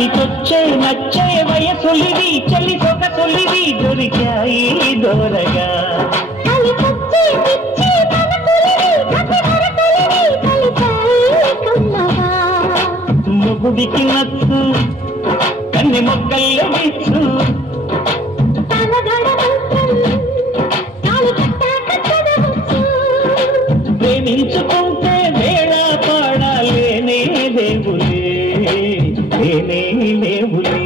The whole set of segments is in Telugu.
నడికొచ్చే నచ్చే వయసొలివి చలి సొగసొలివి దొరికాయి దోరగా మొగుడికి నచ్చు కన్ని మొక్కల్లో విచ్చు ప్రేమించుకుంటే వేళ పాడాలేనే దేవులే లేనే లేవులే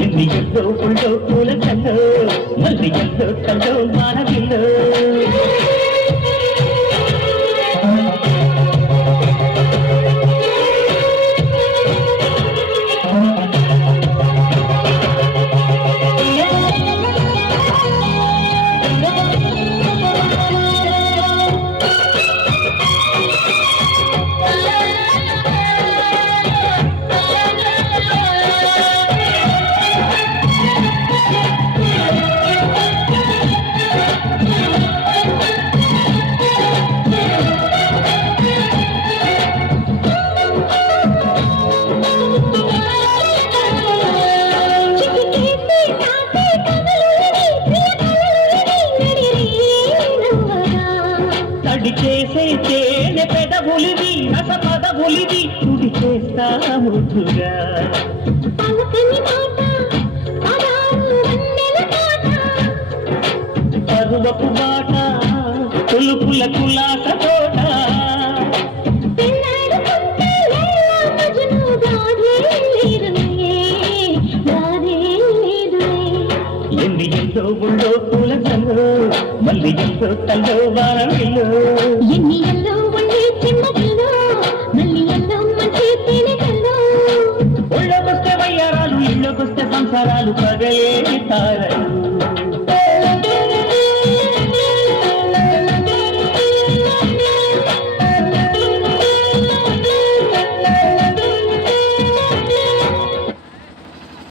ఎన్ని ఎల్లో పుల్లో పూల కల్లో మళ్ళీ ఎల్లో కల్లో మానవిల్లో చేసే తేనె పెదవులివి రస పదవులివి కుడి చేస్తా ముద్దుగా పరువపు బాట పులుపుల కులాస తోట ఎన్ని ఎంతో ఉండో పూల కల్లో మళ్ళీ ఎంతో కల్లో వారమిల్లో ఎన్ని ఎల్లో ఉండి చిమ్మగిల్లో మళ్ళీ ఎల్లో మంచి తేనెకల్లో ఒళ్ళొకొస్తే వయ్యారాలు ఇళ్ళొకొస్తే సంసారాలు పగలే తారలు